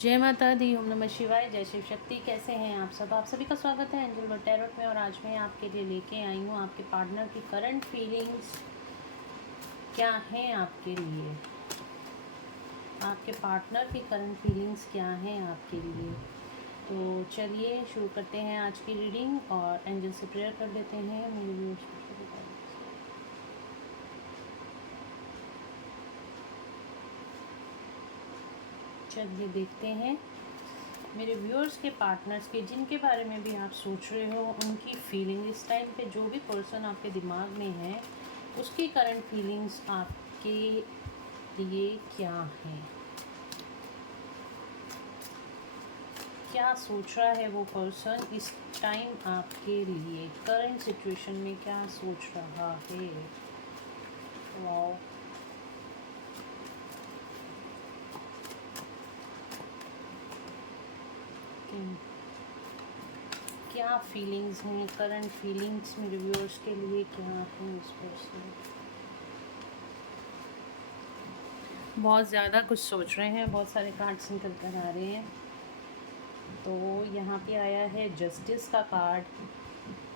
जय माता दी। ओम नमः शिवाय। जय शिव शक्ति। कैसे हैं आप सभी का स्वागत है एंजल वर्ल्ड टैरोट में। और आज मैं आपके लिए लेके आई हूँ आपके पार्टनर की करंट फीलिंग्स क्या हैं आपके लिए। आपके पार्टनर की करंट फीलिंग्स क्या हैं आपके लिए। तो चलिए शुरू करते हैं आज की रीडिंग और एंजल से प्रेयर कर लेते हैं। मेरे व्यूअर्स को बता दें। चलिए देखते हैं मेरे व्यूअर्स के पार्टनर्स के जिनके बारे में भी आप सोच रहे हो, उनकी फीलिंग इस टाइम पे, जो भी पर्सन आपके दिमाग में है उसकी करंट फीलिंग्स आपके लिए क्या है। क्या सोच रहा है वो पर्सन इस टाइम आपके लिए, करंट सिचुएशन में क्या सोच रहा है। वाओ। क्या फीलिंग्स हैं, करंट फीलिंग्स मेरे व्यूअर्स के लिए क्या है इस पर्सन। बहुत ज़्यादा कुछ सोच रहे हैं, बहुत सारे कार्ड्स निकल कर आ रहे हैं। तो यहाँ पे आया है जस्टिस का कार्ड।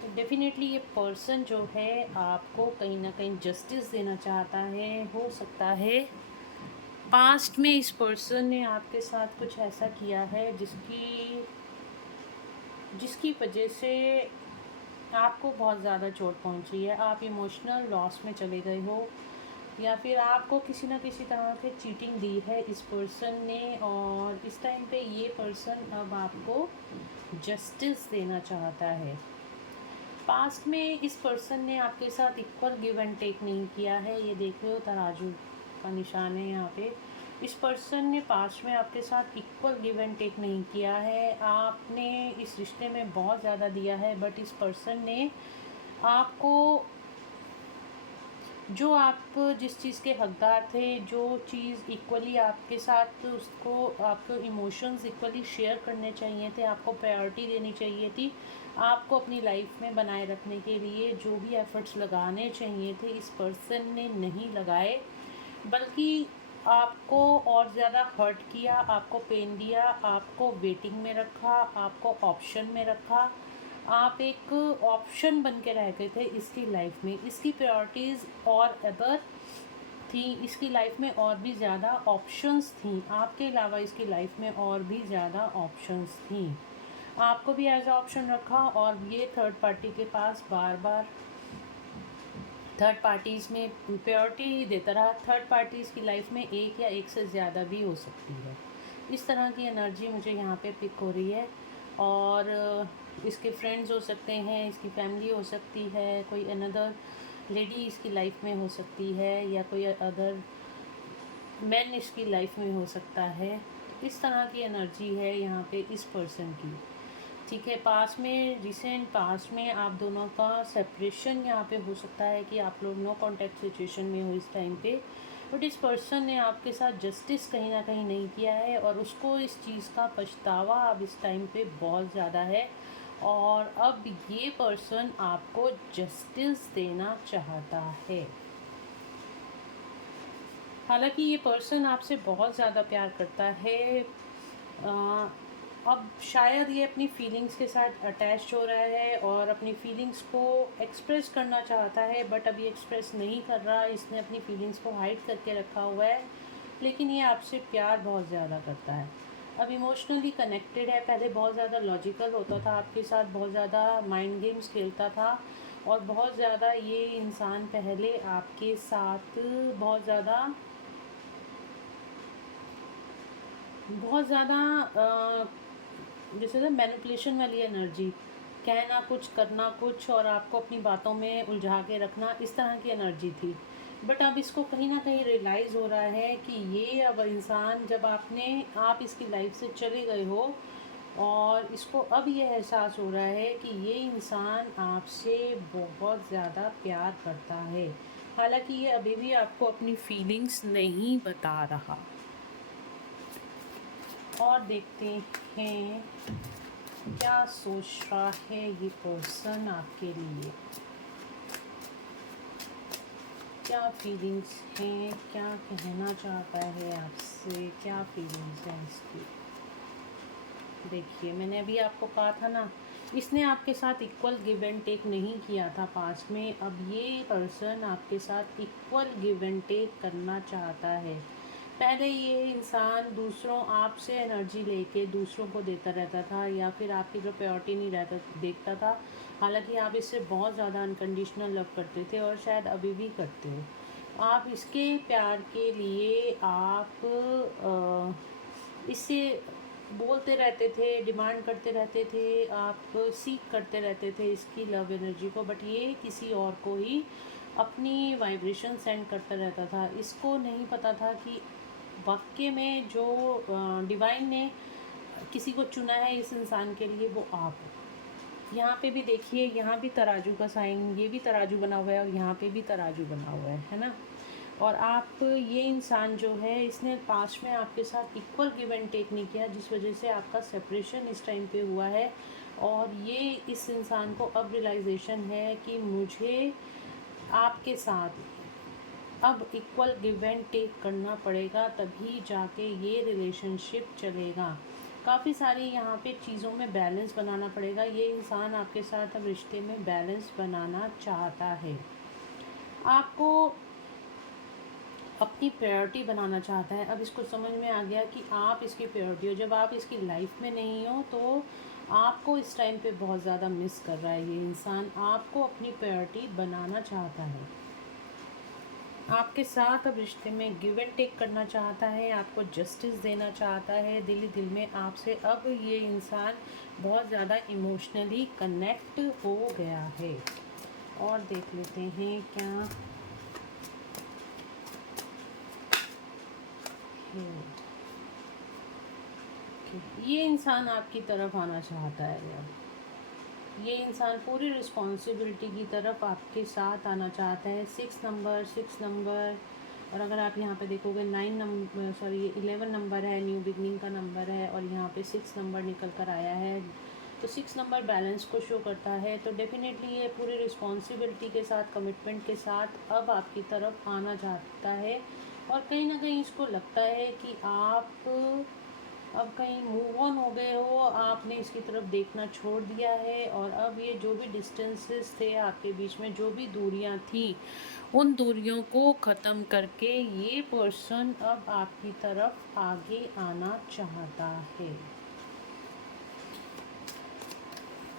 तो डेफिनेटली ये पर्सन जो है आपको कहीं ना कहीं जस्टिस देना चाहता है। हो सकता है पास्ट में इस पर्सन ने आपके साथ कुछ ऐसा किया है जिसकी वजह से आपको बहुत ज़्यादा चोट पहुंची है। आप इमोशनल लॉस में चले गए हो या फिर आपको किसी ना किसी तरह से चीटिंग दी है इस पर्सन ने। और इस टाइम पे ये पर्सन अब आपको जस्टिस देना चाहता है। पास्ट में इस पर्सन ने आपके साथ इक्वल गिव एंड टेक नहीं किया है। ये देख रहे हो तराजू का निशान है यहाँ पे। इस पर्सन ने पास्ट में आपके साथ इक्वल गिव एंड टेक नहीं किया है। आपने इस रिश्ते में बहुत ज़्यादा दिया है, बट इस पर्सन ने आपको, जो आप जिस चीज़ के हकदार थे, जो चीज़ इक्वली आपके साथ, उसको आपको इमोशंस इक्वली शेयर करने चाहिए थे, आपको प्रायोरिटी देनी चाहिए थी, आपको अपनी लाइफ में बनाए रखने के लिए जो भी एफर्ट्स लगाने चाहिए थे इस पर्सन ने नहीं लगाए, बल्कि आपको और ज़्यादा हर्ट किया, आपको पेन दिया, आपको वेटिंग में रखा, आपको ऑप्शन में रखा। आप एक ऑप्शन बन के रह गए थे इसकी लाइफ में। इसकी प्रायोरिटीज़ और अदर थी, इसकी लाइफ में और भी ज़्यादा ऑप्शंस थी। आपके अलावा इसकी लाइफ में और भी ज़्यादा ऑप्शंस थी। आपको भी एज ऑप्शन रखा और ये थर्ड पार्टी के पास बार बार थर्ड पार्टीज़ में प्रायोरिटी देता रहा। थर्ड पार्टीज़ की लाइफ में एक या एक से ज़्यादा भी हो सकती है। इस तरह की एनर्जी मुझे यहाँ पे पिक हो रही है। और इसके फ्रेंड्स हो सकते हैं, इसकी फैमिली हो सकती है, कोई अनदर लेडी इसकी लाइफ में हो सकती है, या कोई अदर मैन इसकी लाइफ में हो सकता है। इस तरह की एनर्जी है यहाँ पे इस पर्सन की। ठीक है, पास में, रिसेंट पास्ट में आप दोनों का सेपरेशन यहाँ पे हो सकता है कि आप लोग नो कांटेक्ट सिचुएशन में हो इस टाइम पे। बट इस पर्सन ने आपके साथ जस्टिस कहीं ना कहीं नहीं किया है और उसको इस चीज़ का पछतावा अब इस टाइम पे बहुत ज़्यादा है। और अब ये पर्सन आपको जस्टिस देना चाहता है। हालांकि ये पर्सन आपसे बहुत ज़्यादा प्यार करता है। अब शायद ये अपनी फीलिंग्स के साथ अटैच हो रहा है और अपनी फीलिंग्स को एक्सप्रेस करना चाहता है, बट अभी एक्सप्रेस नहीं कर रहा। इसने अपनी फीलिंग्स को हाइड करके रखा हुआ है, लेकिन ये आपसे प्यार बहुत ज़्यादा करता है। अब इमोशनली कनेक्टेड है। पहले बहुत ज़्यादा लॉजिकल होता था आपके साथ, बहुत ज़्यादा माइंड गेम्स खेलता था, और बहुत ज़्यादा ये इंसान पहले आपके साथ बहुत ज़्यादा जैसे ना मैनिपुलेशन वाली एनर्जी, कहना कुछ करना कुछ और आपको अपनी बातों में उलझा के रखना, इस तरह की एनर्जी थी। बट अब इसको कहीं ना कहीं रियलाइज़ हो रहा है कि ये अब इंसान, जब आप इसकी लाइफ से चले गए हो, और इसको अब ये एहसास हो रहा है कि ये इंसान आपसे बहुत ज़्यादा प्यार करता है। हालांकि ये अभी भी आपको अपनी फीलिंग्स नहीं बता रहा। और देखते हैं क्या सोच रहा है ये पर्सन आपके लिए। क्या फीलिंग्स हैं, क्या कहना चाहता है आपसे, क्या फीलिंग्स हैं इसकी। देखिए, मैंने अभी आपको कहा था ना, इसने आपके साथ इक्वल गिव एंड टेक नहीं किया था पास्ट में। अब ये पर्सन आपके साथ इक्वल गिव एंड टेक करना चाहता है। पहले ये इंसान दूसरों आपसे एनर्जी लेके दूसरों को देता रहता था, या फिर आपकी जो प्रायोरिटी नहीं रहता देखता था। हालांकि आप इससे बहुत ज़्यादा अनकंडीशनल लव करते थे और शायद अभी भी करते हो। आप इसके प्यार के लिए आप इससे बोलते रहते थे, डिमांड करते रहते थे, आप सीख करते रहते थे इसकी लव एनर्जी को, बट ये किसी और को ही अपनी वाइब्रेशन सेंड करता रहता था। इसको नहीं पता था कि वाकई में जो डिवाइन ने किसी को चुना है इस इंसान के लिए, वो आप हो। यहाँ पे भी देखिए, यहाँ भी तराजू का साइन, ये भी तराजू बना हुआ है और यहाँ पे भी तराजू बना हुआ है ना। और आप, ये इंसान जो है, इसने पास्ट में आपके साथ इक्वल गिव एंड टेक नहीं किया, जिस वजह से आपका सेपरेशन इस टाइम पे हुआ है। और ये इस इंसान को अब रियलाइजेशन है कि मुझे आपके साथ अब इक्वल गिव एंड टेक करना पड़ेगा, तभी जाके ये रिलेशनशिप चलेगा। काफ़ी सारी यहाँ पे चीज़ों में बैलेंस बनाना पड़ेगा। ये इंसान आपके साथ अब रिश्ते में बैलेंस बनाना चाहता है, आपको अपनी प्रायोरिटी बनाना चाहता है। अब इसको समझ में आ गया कि आप इसकी प्रायोरिटी हो। जब आप इसकी लाइफ में नहीं हो तो आपको इस टाइम पे बहुत ज़्यादा मिस कर रहा है ये इंसान। आपको अपनी प्रायोरिटी बनाना चाहता है, आपके साथ अब रिश्ते में गिव एंड टेक करना चाहता है, आपको जस्टिस देना चाहता है। दिल ही दिल में आपसे अब ये इंसान बहुत ज़्यादा इमोशनली कनेक्ट हो गया है। और देख लेते हैं क्या ये इंसान आपकी तरफ आना चाहता है। यार, ये इंसान पूरी रिस्पॉन्सिबिलिटी की तरफ आपके साथ आना चाहता है। 6 नंबर, और अगर आप यहाँ पे देखोगे 11 नंबर है, न्यू बिगनिंग का नंबर है, और यहाँ पे 6 नंबर निकल कर आया है। तो 6 नंबर बैलेंस को शो करता है। तो डेफिनेटली ये पूरी रिस्पॉन्सिबिलिटी के साथ, कमिटमेंट के साथ अब आपकी तरफ आना चाहता है। और कहीं ना कहीं इसको लगता है कि आप अब कहीं मूव ऑन हो गए हो, आपने इसकी तरफ देखना छोड़ दिया है। और अब ये जो भी डिस्टेंसेस थे आपके बीच में, जो भी दूरियां थी, उन दूरियों को ख़त्म करके ये पर्सन अब आपकी तरफ आगे आना चाहता है।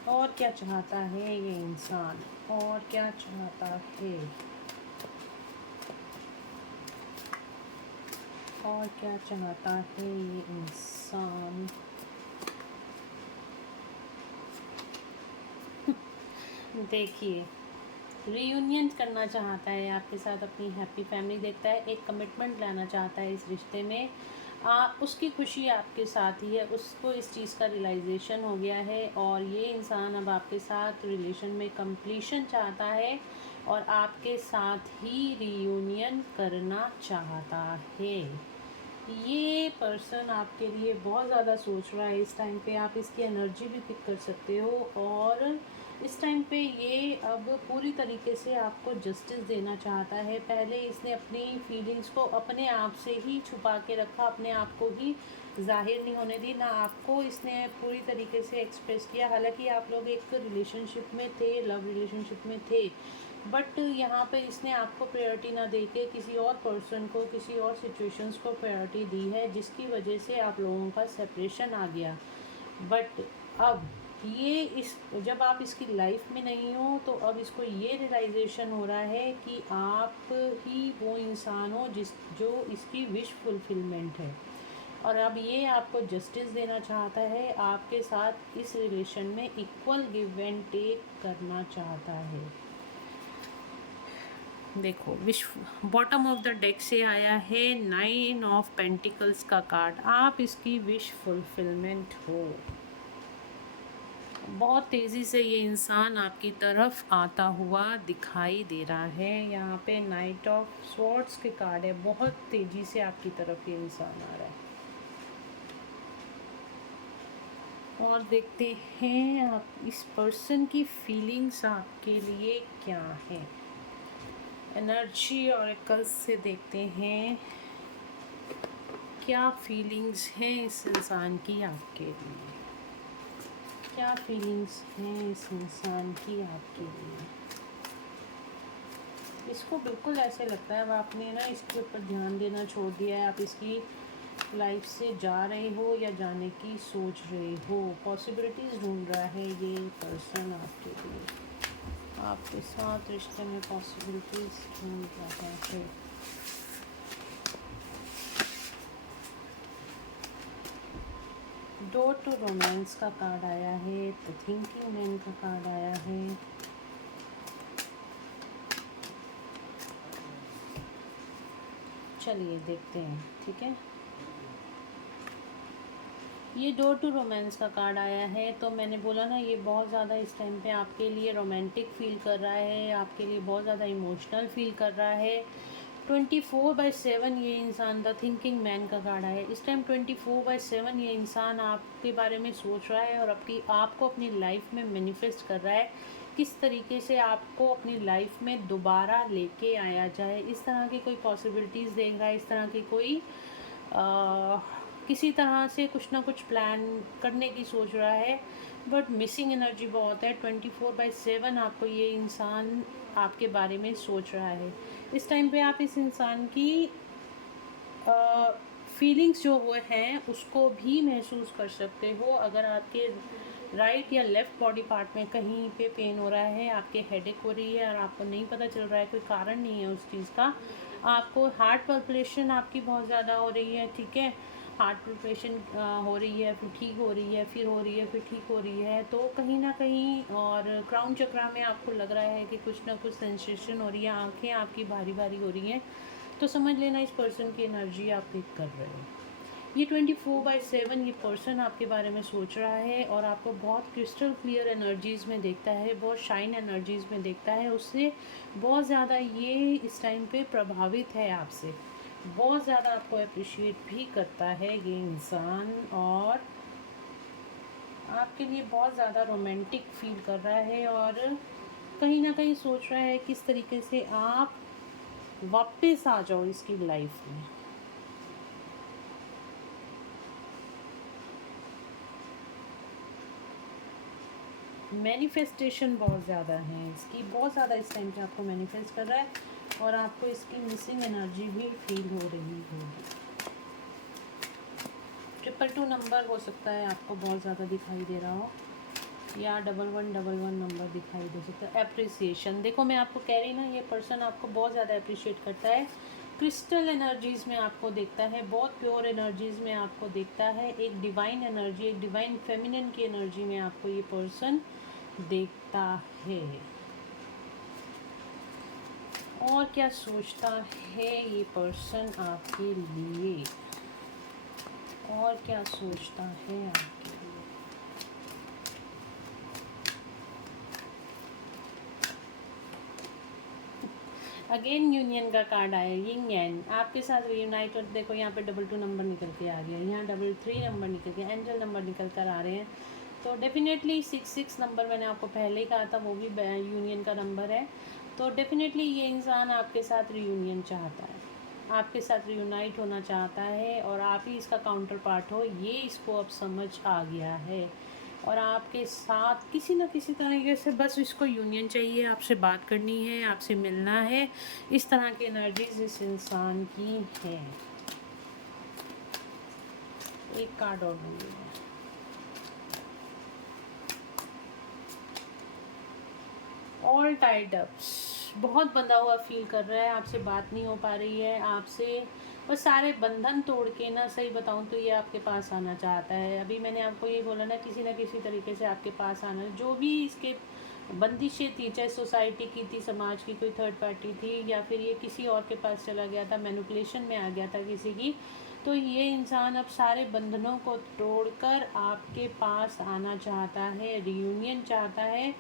और क्या चाहता है ये इंसान, और क्या चाहता है, और क्या चाहता है ये इंसान। देखिए, रीयूनियन करना चाहता है आपके साथ, अपनी हैप्पी फैमिली देखता है, एक कमिटमेंट लाना चाहता है इस रिश्ते में। उसकी खुशी आपके साथ ही है, उसको इस चीज़ का रियलाइजेशन हो गया है। और ये इंसान अब आपके साथ रिलेशन में कंप्लीशन चाहता है और आपके साथ ही रीयूनियन करना चाहता है। ये पर्सन आपके लिए बहुत ज़्यादा सोच रहा है इस टाइम पे। आप इसकी एनर्जी भी पिक कर सकते हो। और इस टाइम पे ये अब पूरी तरीके से आपको जस्टिस देना चाहता है। पहले इसने अपनी फीलिंग्स को अपने आप से ही छुपा के रखा, अपने आप को ही जाहिर नहीं होने दी, ना आपको इसने पूरी तरीके से एक्सप्रेस किया। हालांकि आप लोग एक रिलेशनशिप में थे, लव रिलेशनशिप में थे, बट यहाँ पे इसने आपको प्रायोरिटी ना देके किसी और पर्सन को, किसी और सिचुएशंस को प्रायोरिटी दी है, जिसकी वजह से आप लोगों का सेपरेशन आ गया। बट अब ये इस जब आप इसकी लाइफ में नहीं हो तो अब इसको ये रियलाइजेशन हो रहा है कि आप ही वो इंसान हो जो इसकी विश फुलफिलमेंट है। और अब ये आपको जस्टिस देना चाहता है, आपके साथ इस रिलेशन में इक्वल गिव एंड टेक करना चाहता है। देखो, wish bottom of the deck से आया है 9 ऑफ पेंटिकल्स का कार्ड। आप इसकी विश फुलफिलमेंट हो। बहुत तेज़ी से ये इंसान आपकी तरफ आता हुआ दिखाई दे रहा है। यहाँ पे नाइट ऑफ स्वॉर्ड्स के कार्ड है। बहुत तेज़ी से आपकी तरफ ये इंसान आ रहा है। और देखते हैं आप इस पर्सन की फीलिंग्स आपके लिए क्या है। एनर्जी ऑरेकल से देखते हैं क्या फीलिंग्स हैं इस इंसान की आपके लिए। क्या फीलिंग्स हैं इस इंसान की आपके लिए? इसको बिल्कुल ऐसे लगता है अब आपने ना इसके ऊपर ध्यान देना छोड़ दिया है, आप इसकी लाइफ से जा रहे हो या जाने की सोच रहे हो। पॉसिबिलिटीज़ ढूंढ रहा है ये पर्सन आपके लिए, आपके साथ रिश्ते में पॉसिबिलिटीज़ ढूंढ रहा है। डोर टू रोमांस का कार्ड आया है, द थिंकिंग मैन का कार्ड आया है, चलिए देखते हैं, ठीक है। ये डोर टू रोमांस का कार्ड आया है, तो मैंने बोला ना ये बहुत ज़्यादा इस टाइम पे आपके लिए रोमांटिक फील कर रहा है, आपके लिए बहुत ज़्यादा इमोशनल फील कर रहा है। 24/7 ये इंसान, द थिंकिंग मैन का कार्ड आया है। इस टाइम 24/7 ये इंसान आपके बारे में सोच रहा है और आपको अपनी लाइफ में मैनिफेस्ट कर रहा है किस तरीके से आपको अपनी लाइफ में दोबारा लेके आया जाए। इस तरह की कोई पॉसिबिलिटीज़ देख रहा है, इस तरह की कोई किसी तरह से कुछ ना कुछ प्लान करने की सोच रहा है, बट मिसिंग एनर्जी बहुत है। 24/7 आपको ये इंसान आपके बारे में सोच रहा है। इस टाइम पे आप इस इंसान की फीलिंग्स जो वो हैं उसको भी महसूस कर सकते हो। अगर आपके राइट या लेफ़्ट बॉडी पार्ट में कहीं पे पेन हो रहा है, आपके हेडेक हो रही है और आपको नहीं पता चल रहा है, कोई कारण नहीं है उस चीज़ का, आपको हार्ट पल्पलेशन आपकी बहुत ज़्यादा हो रही है, ठीक है, हार्ट पल्पलेशन हो रही है, फिर ठीक हो रही है, फिर हो रही है, फिर ठीक हो रही है, तो कहीं ना कहीं, और क्राउन चक्रा में आपको लग रहा है कि कुछ ना कुछ सेंसेशन हो रही है, आंखें आपकी भारी भारी हो रही हैं, तो समझ लेना इस पर्सन की एनर्जी आप पिक कर रहे हो। ये 24/7 ये पर्सन आपके बारे में सोच रहा है और आपको बहुत क्रिस्टल क्लियर एनर्जीज़ में देखता है, बहुत शाइन एनर्जीज़ में देखता है, उससे बहुत ज़्यादा ये इस टाइम पे प्रभावित है आपसे, बहुत ज़्यादा आपको अप्रिशिएट भी करता है ये इंसान, और आपके लिए बहुत ज़्यादा रोमांटिक फील कर रहा है और कहीं ना कहीं सोच रहा है किस तरीके से आप वापस आ जाओ इसकी लाइफ में। मैनिफेस्टेशन बहुत ज़्यादा है इसकी, बहुत ज़्यादा इस टाइम पे आपको मैनिफेस्ट कर रहा है और आपको इसकी मिसिंग एनर्जी भी फील हो रही होगी। 222 नंबर हो सकता है आपको बहुत ज़्यादा दिखाई दे रहा हो, या 1111 नंबर दिखाई दे सकता है। अप्रिसिएशन, देखो मैं आपको कह रही ना, ये पर्सन आपको बहुत ज़्यादा अप्रिशिएट करता है, क्रिस्टल एनर्जीज़ में आपको देखता है, बहुत प्योर एनर्जीज़ में आपको देखता है, एक डिवाइन एनर्जी, एक डिवाइन फेमिनिन की एनर्जी में आपको ये पर्सन देखता है। और क्या सोचता है ये पर्सन आपके लिए, और क्या सोचता है आपके लिए? अगेन यूनियन का कार्ड आया, यिंग एंड, आपके साथ रीयूनाइट, और देखो यहाँ पे 22 नंबर निकल के आ गया, यहाँ 33 नंबर निकल के, एंजल नंबर निकल कर आ रहे हैं, तो डेफिनेटली 66 नंबर मैंने आपको पहले ही कहा था, वो भी यूनियन का नंबर है, तो डेफिनेटली ये इंसान आपके साथ रीयूनियन चाहता है, आपके साथ रीयूनाइट होना चाहता है, और आप ही इसका काउंटर पार्ट हो, ये इसको अब समझ आ गया है, और आपके साथ किसी न किसी तरीके से बस इसको यूनियन चाहिए, आपसे बात करनी है, आपसे मिलना है, इस तरह की एनर्जीज इस इंसान की है। एक कार्ड और दूंगी मैं, ऑल टाइड अप्स, बहुत बंधा हुआ फील कर रहा है, आपसे बात नहीं हो पा रही है, आपसे बस सारे बंधन तोड़ के ना, सही बताऊं तो ये आपके पास आना चाहता है। अभी मैंने आपको ये बोला ना किसी तरीके से आपके पास आना, जो भी इसके बंदिशें थी, चाहे सोसाइटी की थी, समाज की कोई थर्ड पार्टी थी, या फिर ये किसी और के पास चला गया था, मैनिपुलेशन में आ गया था किसी की, तो ये इंसान अब सारे बंधनों को तोड़कर आपके पास आना चाहता है, रियूनियन चाहता है,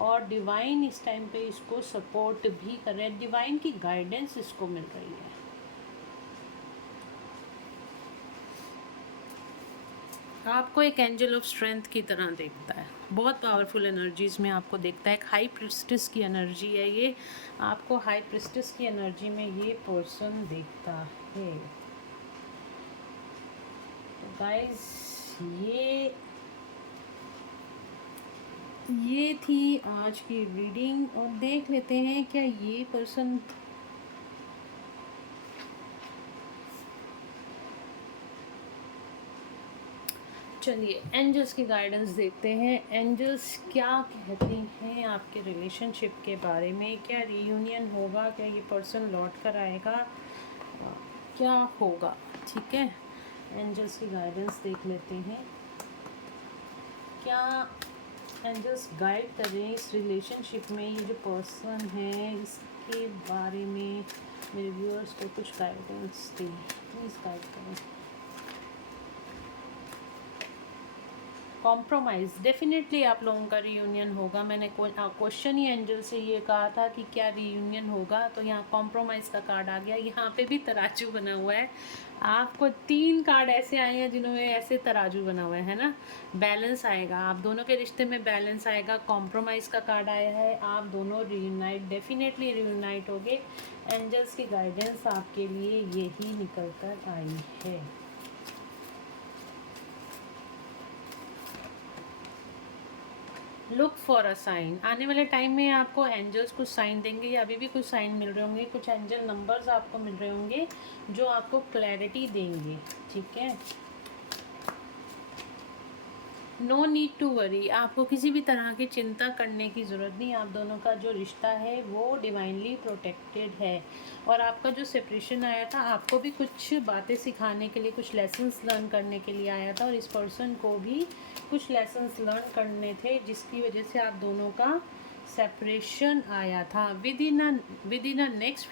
और डिवाइन इस टाइम पे इसको सपोर्ट भी कर रहे हैं, डिवाइन की गाइडेंस इसको मिल रही है। आपको एक एंजल ऑफ स्ट्रेंथ की तरह देखता है, बहुत पावरफुल एनर्जीज़ में आपको देखता है, एक हाई प्रिस्टिस की एनर्जी है ये, आपको हाई प्रिस्टिस की एनर्जी में ये पर्सन देखता है। तो गाइस, ये ये थी आज की रीडिंग और देख लेते हैं क्या ये पर्सन चलिए एंजल्स की गाइडेंस देखते हैं। एंजल्स क्या कहती हैं आपके रिलेशनशिप के बारे में? क्या रीयूनियन होगा? क्या ये पर्सन लौट कर आएगा? क्या होगा? ठीक है, एंजल्स की गाइडेंस देख लेते हैं। क्या एंजल्स गाइड कर रहे हैं इस रिलेशनशिप में? ये जो पर्सन है इसके बारे में मेरे व्यूअर्स को कुछ गाइडेंस दें, प्लीज़ गाइड करें। कॉम्प्रोमाइज़, डेफिनेटली आप लोगों का रीयूनियन होगा। मैंने क्वेश्चन ही एंजल से ये कहा था कि क्या रीयूनियन होगा, तो यहाँ कॉम्प्रोमाइज़ का कार्ड आ गया। यहाँ पे भी तराजू बना हुआ है। आपको 3 कार्ड ऐसे आए हैं जिन्होंने ऐसे तराजू बना हुआ है ना। बैलेंस आएगा, आप दोनों के रिश्ते में बैलेंस आएगा। कॉम्प्रोमाइज़ का कार्ड आया है, आप दोनों रीयूनाइट, डेफिनेटली रीयूनाइट होगे। एंजल्स की गाइडेंस आपके लिए यही निकल कर आई है। लुक फॉर अ साइन, आने वाले टाइम में आपको एंजल्स कुछ साइन देंगे या अभी भी कुछ साइन मिल रहे होंगे, कुछ एंजल नंबर्स आपको मिल रहे होंगे जो आपको क्लैरिटी देंगे। ठीक है, नो नीड टू वरी, आपको किसी भी तरह की चिंता करने की ज़रूरत नहीं। आप दोनों का जो रिश्ता है वो डिवाइनली प्रोटेक्टेड है। और आपका जो सेपरेशन आया था आपको भी कुछ बातें सिखाने के लिए, कुछ लेसन्स लर्न करने के लिए आया था, और इस पर्सन को भी कुछ लेसन्स लर्न करने थे जिसकी वजह से आप दोनों का सेपरेशन आया था। With in a next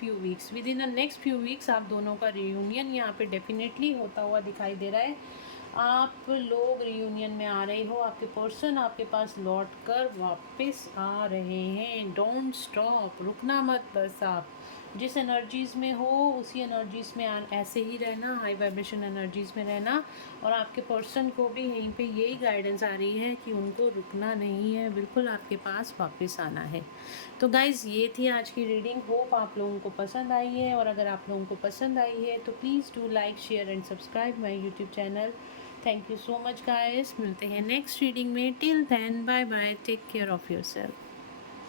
few weeks आप दोनों का रियूनियन यहाँ पे डेफिनेटली होता हुआ दिखाई दे रहा है। आप लोग रियूनियन में आ रहे हो, आपके पर्सन आपके पास लौट कर वापस आ रहे हैं। डोंट स्टॉप, रुकना मत, बस आप जिस एनर्जीज़ में हो उसी एनर्जीज़ में ऐसे ही रहना, हाई वाइब्रेशन एनर्जीज़ में रहना। और आपके पर्सन को भी यहीं पे यही गाइडेंस आ रही है कि उनको रुकना नहीं है, बिल्कुल आपके पास वापस आना है। तो गाइज़ ये थी आज की रीडिंग। होप आप लोगों को पसंद आई है, और अगर आप लोगों को पसंद आई है तो please do like, share and subscribe my YouTube channel. Thank you so much guys, मिलते हैं नेक्स्ट रीडिंग में। Till then bye bye, take care of yourself.